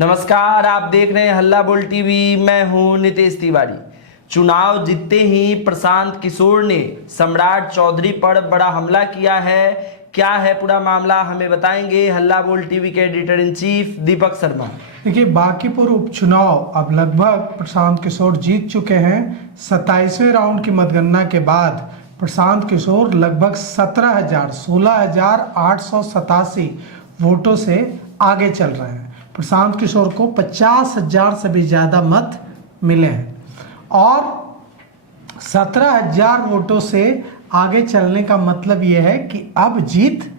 नमस्कार, आप देख रहे हैं हल्ला बोल टीवी। मैं हूं नितेश तिवारी। चुनाव जीतते ही प्रशांत किशोर ने सम्राट चौधरी पर बड़ा हमला किया है। क्या है पूरा मामला, हमें बताएंगे हल्ला बोल टीवी के editor in chief Deepak Sharma. देखिए, बांकीपुर उपचुनाव अब लगभग प्रशांत किशोर जीत चुके हैं। 27वें राउंड की मतगणना के बाद प्रशांत किशोर लगभग 16,887 वोटों से आगे चल रहे हैं। प्रशांत किशोर को 50,000 से भी ज़्यादा मत मिले हैं और 17,000 वोटों से आगे चलने का मतलब यह है कि अब जीत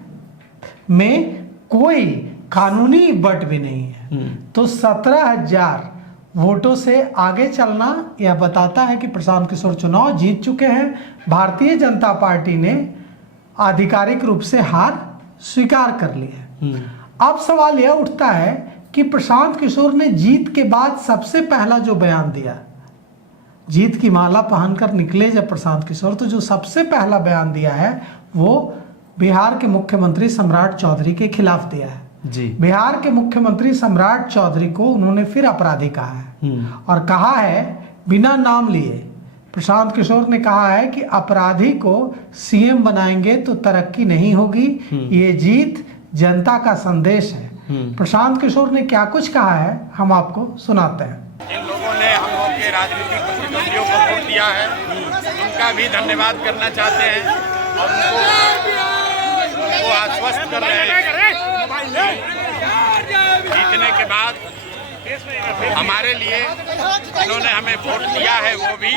में कोई कानूनी बट भी नहीं है। तो 17,000 वोटों से आगे चलना यह बताता है कि प्रशांत किशोर चुनाव जीत चुके हैं। भारतीय जनता पार्टी ने आधिकारिक रूप से हार स्वीकार कर ली है। अब सवाल यह उठता है कि प्रशांत किशोर ने जीत के बाद सबसे पहला जो बयान दिया, जीत की माला पहनकर निकले जब प्रशांत किशोर, तो जो सबसे पहला बयान दिया है वो बिहार के मुख्यमंत्री सम्राट चौधरी के खिलाफ दिया है जी। बिहार के मुख्यमंत्री सम्राट चौधरी को उन्होंने फिर अपराधी कहा है और कहा है, बिना नाम लिए प्रशांत किशोर ने कहा है कि अपराधी को सीएम बनाएंगे तो तरक्की नहीं होगी। ये जीत जनता का संदेश है। प्रशांत किशोर ने क्या कुछ कहा है, हम आपको सुनाते हैं। जिन लोगों ने हम लोग के राजनीतिक प्रतिद्वंदियों को वोट दिया है, उनका भी धन्यवाद करना चाहते हैं और उनको आश्वस्त कर रहे हैं। जीतने के बाद हमारे लिए जिन्होंने हमें वोट दिया है वो भी,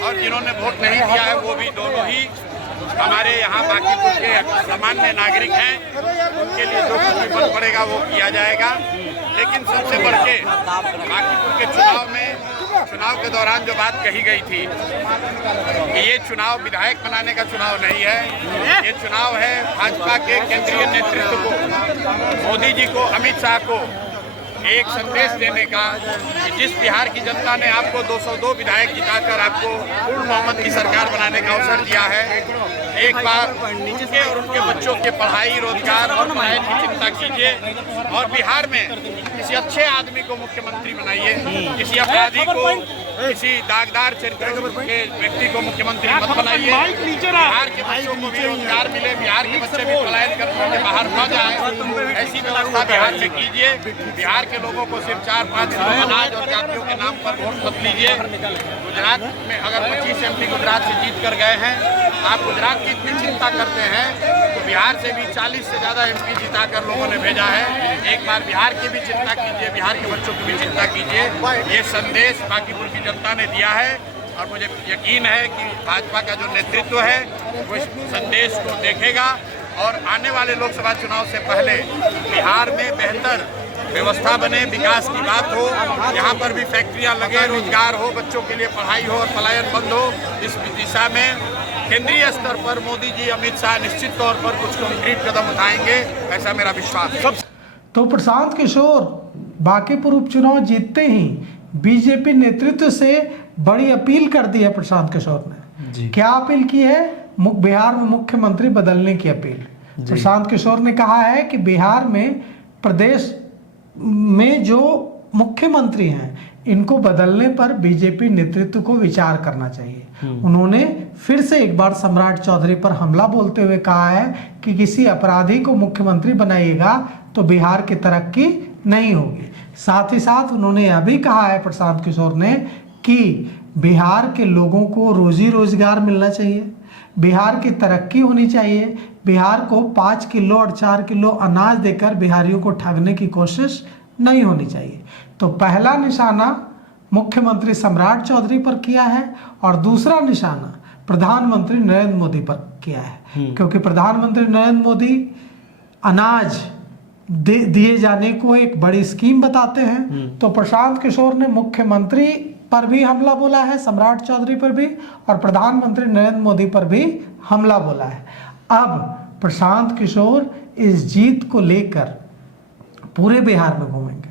और जिन्होंने वोट नहीं दिया है वो भी, दोनों ही हमारे यहाँ बांकीपुर के सामान्य नागरिक हैं। उनके लिए जो कुछ भी बल पड़ेगा वो किया जाएगा। लेकिन सबसे बढ़ के बांकीपुर के चुनाव के दौरान जो बात कही गई थी कि ये चुनाव विधायक बनाने का चुनाव नहीं है, ये चुनाव है भाजपा के केंद्रीय नेतृत्व को, मोदी जी को, अमित शाह को एक संदेश देने का कि जिस बिहार की जनता ने आपको 202 विधायक जिताकर आपको पूर्ण बहुमत की सरकार बनाने का अवसर दिया है, एक बार उनके और उनके बच्चों के पढ़ाई, रोजगार और पढ़ाई की चिंता कीजिए और बिहार में किसी अच्छे आदमी को मुख्यमंत्री बनाइए, किसी अपराधी को, किसी दागदार चरित्र के व्यक्ति को मुख्यमंत्री मत बनाइए। बिहार के बच्चों को भी रोजगार मिले, बिहार के बच्चे भी पलायन करके बाहर न जाए, ऐसी व्यवस्था बिहार में कीजिए। बिहार के लोगों को सिर्फ 4-5 किलो अनाज और जातियों के नाम पर वोट मत लीजिए। गुजरात में अगर 25 एमपी गुजरात से जीत कर गए हैं, आप गुजरात की इतनी चिंता करते हैं तो बिहार से भी 40 से ज़्यादा एमपी जिताकर लोगों ने भेजा है। एक बार बिहार की भी चिंता कीजिए, बिहार के बच्चों की भी चिंता कीजिए। ये संदेश बांकीपुर की जनता ने दिया है और मुझे यकीन है कि भाजपा का जो नेतृत्व है वो इस संदेश को देखेगा और आने वाले लोकसभा चुनाव से पहले बिहार में बेहतर व्यवस्था बने, विकास की बात हो, यहाँ पर भी फैक्ट्रियाँ लगे, रोजगार हो, बच्चों के लिए पढ़ाई हो और पलायन बंद हो। इस दिशा में केंद्रीय स्तर पर मोदी जी, अमित शाह निश्चित तौर पर कुछ कंक्रीट कदम उठाएंगे, ऐसा मेरा विश्वास है। तो प्रशांत किशोर बांकीपुर उपचुनाव जीतते ही बीजेपी नेतृत्व से बड़ी अपील कर दी है। प्रशांत किशोर ने क्या अपील की है? बिहार में मुख्यमंत्री बदलने की अपील। प्रशांत किशोर ने कहा है कि बिहार में प्रदेश में जो मुख्यमंत्री हैं इनको बदलने पर बीजेपी नेतृत्व को विचार करना चाहिए। उन्होंने फिर से एक बार सम्राट चौधरी पर हमला बोलते हुए कहा है कि किसी अपराधी को मुख्यमंत्री बनाइएगा तो बिहार की तरक्की नहीं होगी। साथ ही साथ उन्होंने यह भी कहा है प्रशांत किशोर ने कि बिहार के लोगों को रोजी रोजगार मिलना चाहिए, बिहार की तरक्की होनी चाहिए। बिहार को 5 किलो और 4 किलो अनाज देकर बिहारियों को ठगने की कोशिश नहीं होनी चाहिए। तो पहला निशाना मुख्यमंत्री सम्राट चौधरी पर किया है और दूसरा निशाना प्रधानमंत्री नरेंद्र मोदी पर किया है, क्योंकि प्रधानमंत्री नरेंद्र मोदी अनाज दिए जाने को एक बड़ी स्कीम बताते हैं। तो प्रशांत किशोर ने मुख्यमंत्री पर भी हमला बोला है, सम्राट चौधरी पर भी, और प्रधानमंत्री नरेंद्र मोदी पर भी हमला बोला है। अब प्रशांत किशोर इस जीत को लेकर पूरे बिहार में घूमेंगे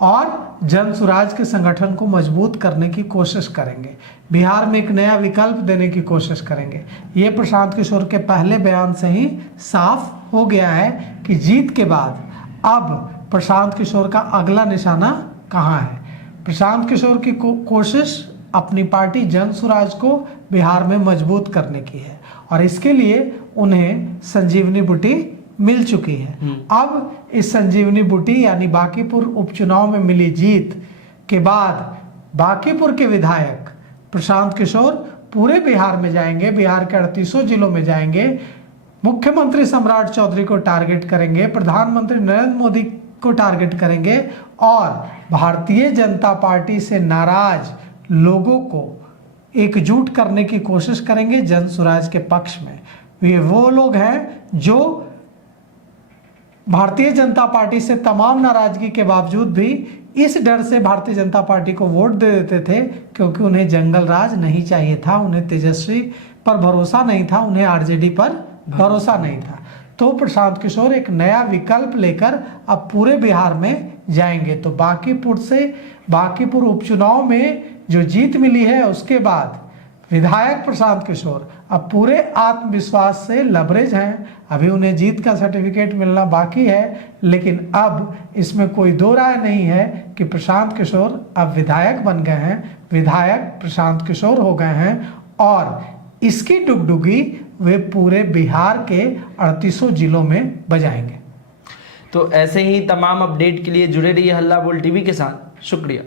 और जन सुराज के संगठन को मजबूत करने की कोशिश करेंगे, बिहार में एक नया विकल्प देने की कोशिश करेंगे। ये प्रशांत किशोर के पहले बयान से ही साफ हो गया है कि जीत के बाद अब प्रशांत किशोर का अगला निशाना कहाँ है। प्रशांत किशोर की कोशिश अपनी पार्टी जन स्वराज को बिहार में मजबूत करने की है और इसके लिए उन्हें संजीवनी बूटी मिल चुकी है। अब इस संजीवनी बूटी यानी बांकीपुर उपचुनाव में मिली जीत के बाद बांकीपुर के विधायक प्रशांत किशोर पूरे बिहार में जाएंगे, बिहार के 38 जिलों में जाएंगे, मुख्यमंत्री सम्राट चौधरी को टारगेट करेंगे, प्रधानमंत्री नरेंद्र मोदी को टारगेट करेंगे और भारतीय जनता पार्टी से नाराज लोगों को एकजुट करने की कोशिश करेंगे जन स्वराज के पक्ष में। ये वो लोग हैं जो भारतीय जनता पार्टी से तमाम नाराजगी के बावजूद भी इस डर से भारतीय जनता पार्टी को वोट दे देते थे क्योंकि उन्हें जंगल राज नहीं चाहिए था, उन्हें तेजस्वी पर भरोसा नहीं था, उन्हें आरजेडी पर भरोसा नहीं था। तो प्रशांत किशोर एक नया विकल्प लेकर अब पूरे बिहार में जाएंगे। तो बांकीपुर उपचुनाव में जो जीत मिली है उसके बाद विधायक प्रशांत किशोर अब पूरे आत्मविश्वास से लबरेज हैं। अभी उन्हें जीत का सर्टिफिकेट मिलना बाकी है, लेकिन अब इसमें कोई दो राय नहीं है कि प्रशांत किशोर अब विधायक बन गए हैं, विधायक प्रशांत किशोर हो गए हैं और इसकी डुगडुगी वे पूरे बिहार के 38 जिलों में बजाएंगे। तो ऐसे ही तमाम अपडेट के लिए जुड़े रहिए हल्ला बोल टीवी के साथ। शुक्रिया।